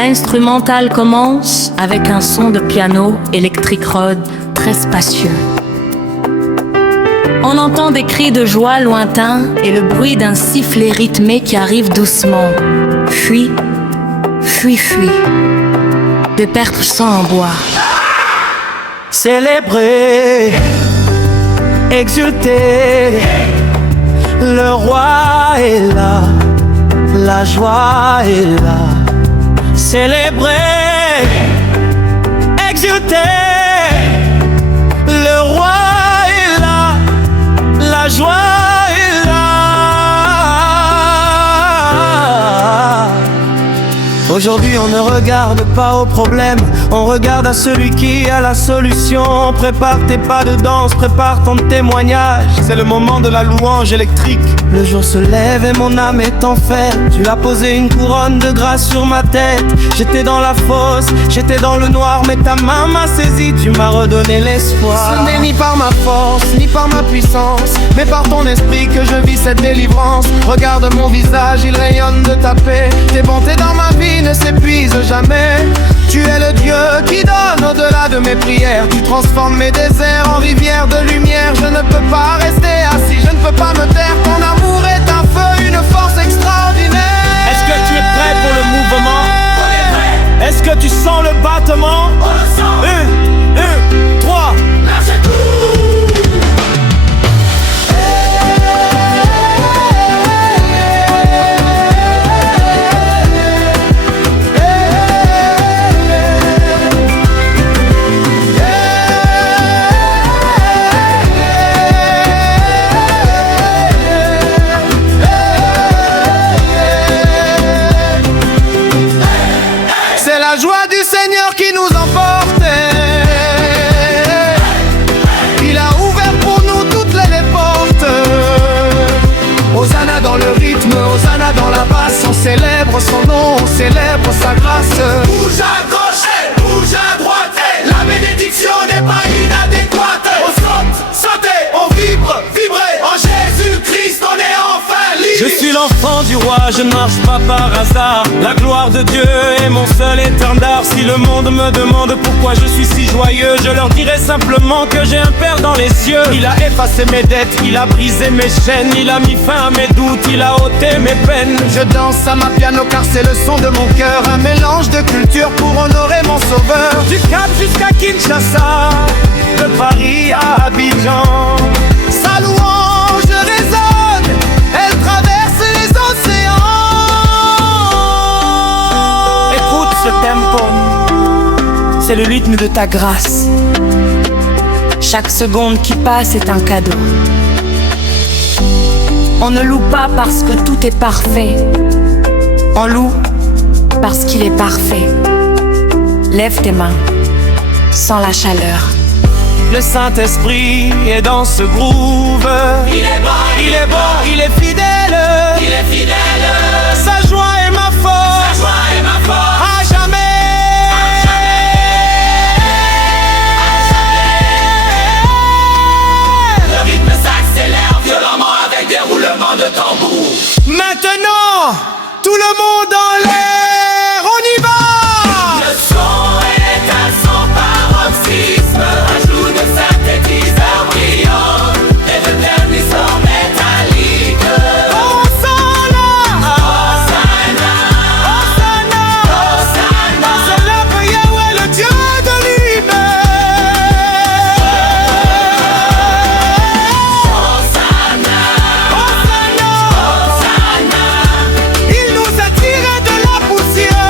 L'instrumental commence avec un son de piano Electric Rod très spacieux. On entend des cris de joie lointains et le bruit d'un sifflet rythmé qui arrive doucement. Fuis, fuis, fuis. De perdre sang en bois. Célébrer, exulter, le roi est là, la joie est là. Célébrer, exulter, le roi est là, la joie est là. Aujourd'hui on ne regarde pas aux problèmes, on regarde à celui qui a la solution. Prépare tes pas de danse, prépare ton témoignage. C'est le moment de la louange électrique. Le jour se lève et mon âme est en fête. Tu as posé une couronne de grâce sur ma tête. J'étais dans la fosse, j'étais dans le noir, mais ta main m'a saisi, tu m'as redonné l'espoir. Ce n'est ni par ma force, ni par ma puissance, mais par ton esprit que je vis cette délivrance. Regarde mon visage, il rayonne de ta paix. Tes bontés dans ma vie ne s'épuisent jamais. Tu es le Dieu qui donne au-delà de mes prières. Tu transformes mes déserts en rivières de lumière. Je ne peux pas rester assis, je ne peux pas me taire. Ton amour est un feu, une force extraordinaire. Est-ce que tu es prêt pour le mouvement? On est prêt. Est-ce que tu sens le battement? On le sent. 1, 2, 3. Lâchez tout. La joie du Seigneur qui nous emporte. Il a ouvert pour nous toutes les portes. Hosanna dans le rythme, Hosanna dans la basse. On célèbre son nom, on célèbre sa grâce. Bouge à gauche, bouge à droite. La bénédiction n'est pas inadéquate. On saute, sauter, on vibre, vibrer. En Jésus-Christ on est enfin libre. Je suis l'enfant du roi, je ne marche pas par hasard. La gloire de Dieu est mon seul étendard. Si le monde me demande pourquoi je suis si joyeux, je leur dirai simplement que j'ai un Père dans les cieux. Il a effacé mes dettes, il a brisé mes chaînes, il a mis fin à mes doutes, il a ôté mes peines. Je danse à ma piano car c'est le son de mon cœur. Un mélange de culture pour honorer mon sauveur. Du Cap jusqu'à Kinshasa, de Paris à Abidjan, sa louange résonne, elle traverse les océans. Écoute ce tempo, c'est le rythme de ta grâce. Chaque seconde qui passe est un cadeau. On ne loue pas parce que tout est parfait, on loue parce qu'il est parfait. Lève tes mains, sens la chaleur. Le Saint-Esprit est dans ce groove. Il est bon, il est bon, il est fidèle. Il est fidèle. Sa joie est ma force. Sa joie est ma force. À jamais. À jamais. Le rythme s'accélère violemment avec des roulements de tambour. Maintenant, tout le monde en l'air, on y va. Le son est un son paroxysme, un jour de synthétiseur brillant, et de dernier son métallique. Hosanna, Hosanna, Hosanna, Hosanna. Célèbre Yahweh, le Dieu de l'univers. Hosanna, Hosanna, Hosanna. Il nous a tirés de la poussière.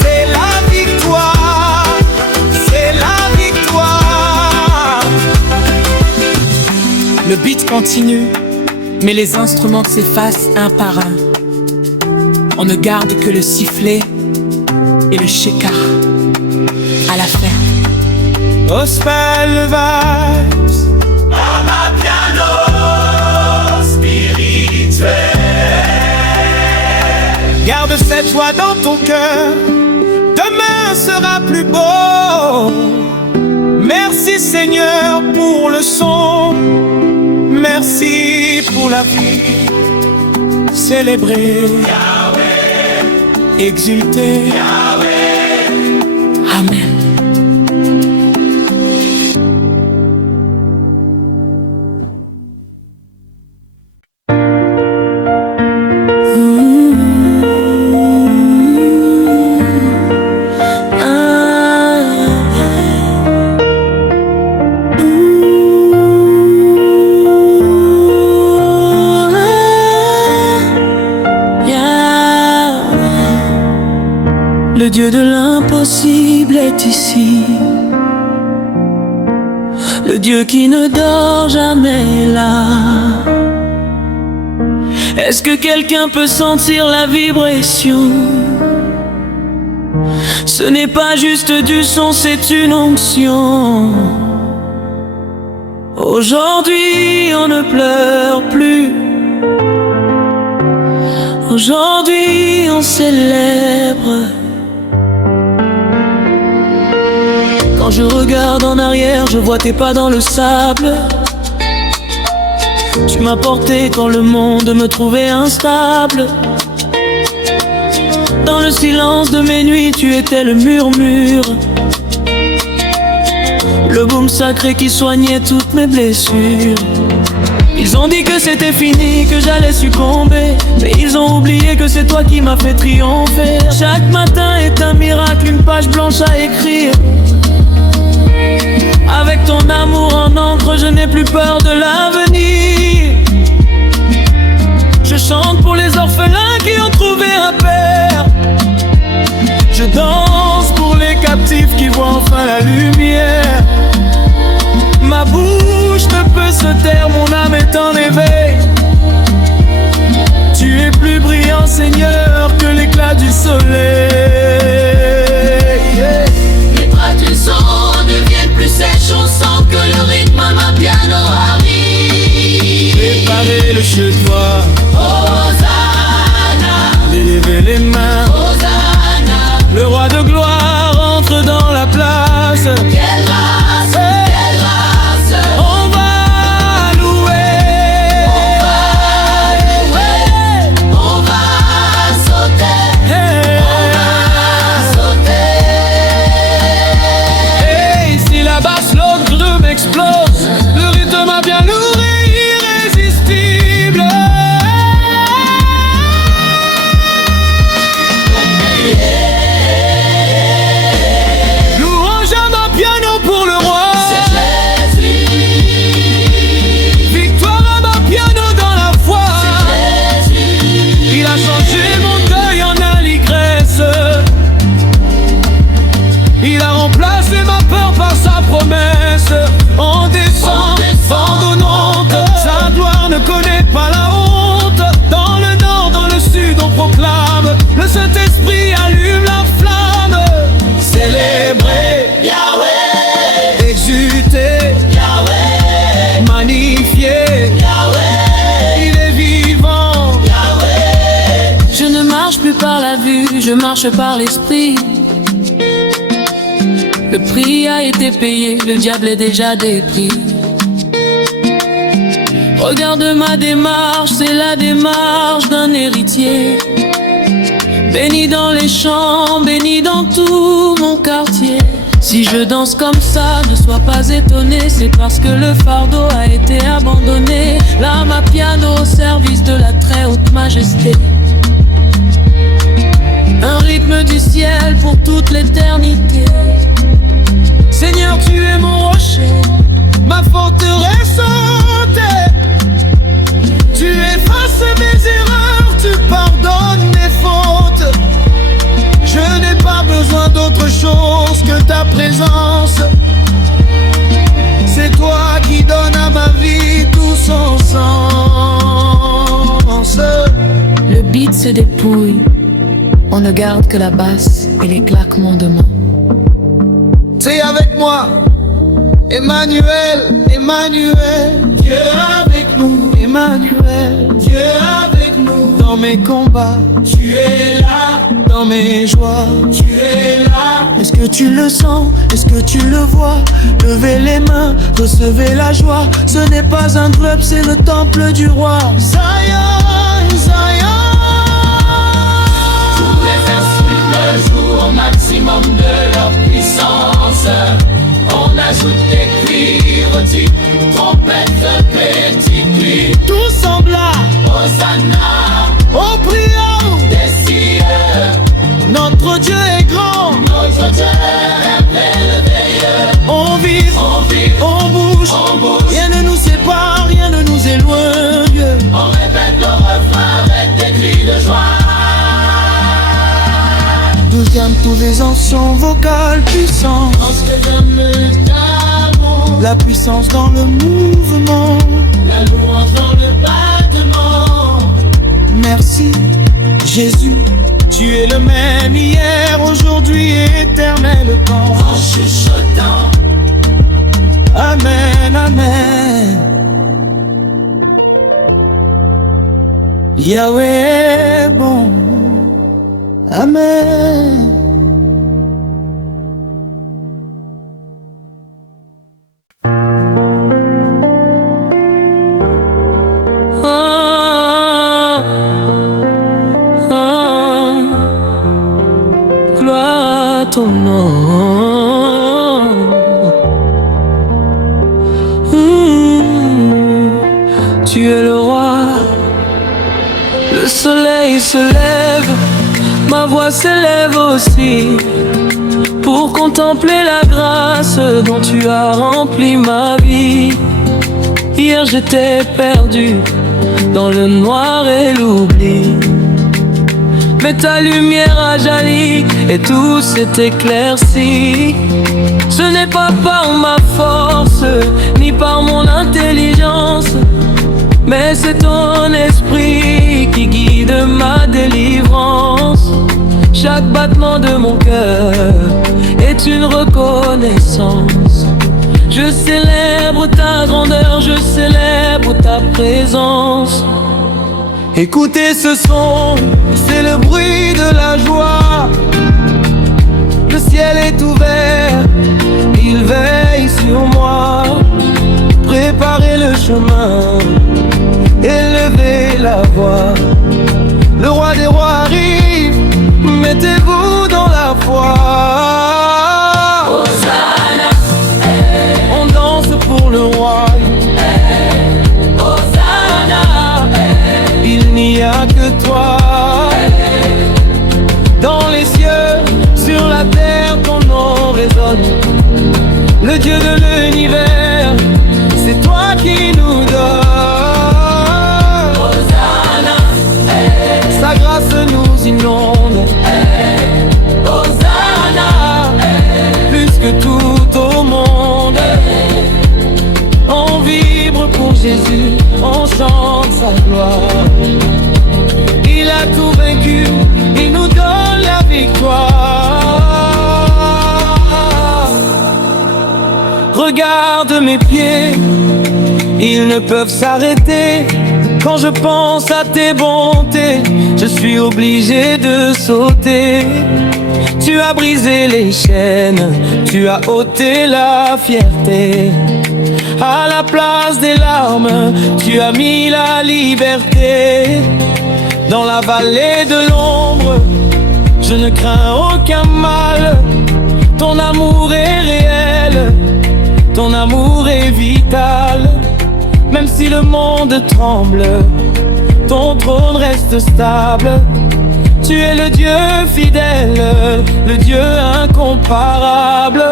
C'est la victoire, c'est la victoire. Le beat continue, mais les instruments s'effacent un par un. On ne garde que le sifflet et le sheka à la fin. Gospel vibes. Dans ma piano spirituel. Garde cette joie dans ton cœur, demain sera plus beau. Merci Seigneur pour le son. Merci pour la vie, célébrer Yahweh, exulter Yahweh. Amen. Le Dieu de l'impossible est ici. Le Dieu qui ne dort jamais là. Est-ce que quelqu'un peut sentir la vibration? Ce n'est pas juste du son, c'est une onction. Aujourd'hui on ne pleure plus. Aujourd'hui on célèbre. Quand je regarde en arrière, je vois tes pas dans le sable. Tu m'as porté quand le monde me trouvait instable. Dans le silence de mes nuits, tu étais le murmure, le baume sacré qui soignait toutes mes blessures. Ils ont dit que c'était fini, que j'allais succomber, mais ils ont oublié que c'est toi qui m'as fait triompher. Chaque matin est un miracle, une page blanche à écrire. Avec ton amour en encre, je n'ai plus peur de l'avenir. Je chante pour les orphelins qui ont trouvé un père. Je danse pour les captifs qui voient enfin la lumière. Ma bouche ne peut se taire, mon âme est en éveil. Tu es plus brillant, Seigneur, que l'éclat du soleil. Les traces du son deviennent plus sèches, on sent que le rythme à ma piano arrive. Préparez le chez toi, Hosanna, levez les mains, Hosanna. le roi de gloire entre dans la place. Quelle grâce, quelle grâce. On va louer, On va sauter, hey. on va sauter. Hey, si la basse, l'autre drum explose, le rythme a bien lourd et irrésistible. Louange à ma piano pour le roi. Victoire à ma piano dans la foi. Il a changé mon deuil en allégresse. Il a remplacé ma peur par sa promesse. En descend, pardonnante. Sa gloire ne connaît pas la honte. Dans le nord, dans le sud, on proclame. Le Saint-Esprit allume la flamme. Célébrer Yahweh, exulter, Yahweh, magnifier, Yahweh, il est vivant. Yahweh. Je ne marche plus par la vue, je marche par l'esprit. Le prix a été payé, le diable est déjà dépris. Regarde ma démarche, c'est la démarche d'un héritier. Béni dans les champs, béni dans tout mon quartier. Si je danse comme ça, ne sois pas étonné, c'est parce que le fardeau a été abandonné. Là, ma piano au service de la très haute majesté. Un rythme du ciel pour toute l'éternité. Seigneur, tu es mon rocher, Ma forteresse haute, tu effaces mes erreurs, tu pardonnes mes fautes. Je n'ai pas besoin d'autre chose que ta présence. C'est toi qui donnes à ma vie tout son sens. le beat se dépouille. On ne garde que la basse et les claquements de mains. C'est avec moi, Emmanuel, Emmanuel, Dieu avec nous, Emmanuel, Dieu avec nous. Dans mes combats, tu es là. dans mes joies. Tu es là. Est-ce que tu le sens? Est-ce que tu le vois? Levez les mains, recevez la joie. Ce n'est pas un club, c'est le temple du roi. Zion, Zion. Tous les instruments jouent au maximum de leur puissance. On ajoute des cuivres, trompettes, petits cuivres. Tous semblent là. Hosanna, Oh, prions. des cieux. Notre Dieu est grand. Notre Dieu est merveilleux. On vibre, on bouge. Rien ne nous sépare, rien ne nous éloigne. On répète le refrain avec des cris de joie. D'où viennent tous les anciens vocales puissants. Parce que j'aime d'amour, La puissance dans le mouvement. la louange dans le battement. Merci Jésus, tu es le même hier, aujourd'hui et éternel temps. En chuchotant, Amen, amen. Yahweh est bon. Amen. Gloire à ton nom. Tu es le roi. Le soleil se lève, ma voix s'élève aussi, pour contempler la grâce dont tu as rempli ma vie. Hier j'étais perdu dans le noir et l'oubli, mais ta lumière a jailli et tout s'est éclairci. Ce n'est pas par ma force, ni par mon intelligence, mais c'est ton esprit qui guide ma délivrance. Chaque battement de mon cœur est une reconnaissance. Je célèbre ta grandeur, je célèbre ta présence. Écoutez ce son, c'est le bruit de la joie. Le ciel est ouvert, il veille sur moi. Préparez le chemin, élevez la voix. Le roi des rois arrive, mettez-vous dans la foi. Hosanna, On danse pour le roi. Hosanna, Il n'y a que toi. Dans les cieux, sur la terre, ton nom résonne. Le Dieu de l'univers, c'est toi qui nous donne. Hosanna, Sa grâce nous inonde. Hosanna, Plus que tout au monde. On vibre pour Jésus, on chante sa gloire. Il a tout vaincu, il nous donne la victoire. Regarde mes pieds, ils ne peuvent s'arrêter. Quand je pense à tes bontés, je suis obligé de sauter. Tu as brisé les chaînes, tu as ôté la fierté. À la place des larmes, tu as mis la liberté. Dans la vallée de l'ombre, je ne crains aucun mal. Ton amour est réel, ton amour est vital. Même si le monde tremble, ton trône reste stable. Tu es le Dieu fidèle, le Dieu incomparable.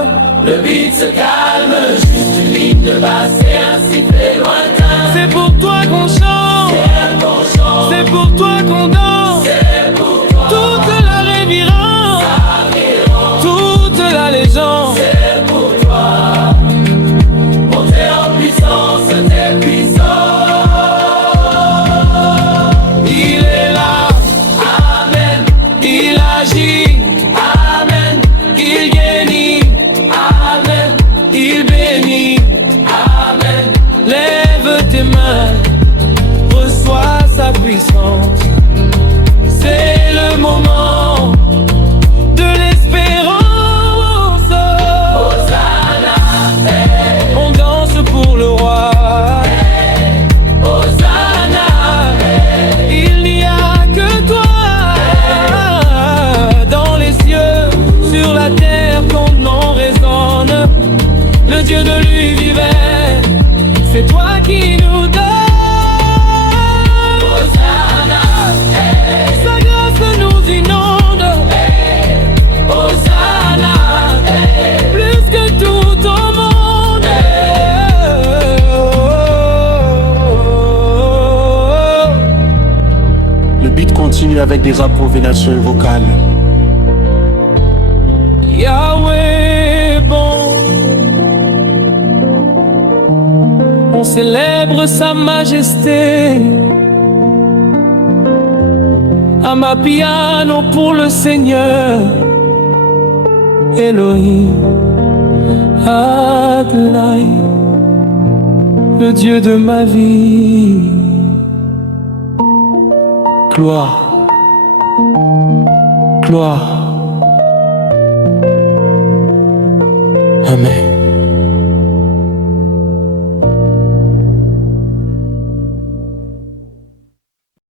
le beat se calme, juste une ligne de basse et un sifflet lointain. C'est pour toi qu'on chante, c'est pour toi qu'on danse. Toute la révérence, toute la légende. C'est pour toi, monter en puissance, t'es puissant. Il est là, Amen, il agit, Amen, il guérit, Amen, il bénit. Amen. Lève tes mains, reçois sa puissance. le Dieu de l'univers, c'est toi qui nous donnes. Hosanna, hey, Sa grâce nous inonde. hey, Hosanna, hey, Plus que tout au monde. Le beat continue avec des improvisations vocales. Yahweh bon, on célèbre sa majesté. Amapiano pour le Seigneur, Elohim Adonai, le Dieu de ma vie. Gloire, gloire. Amen.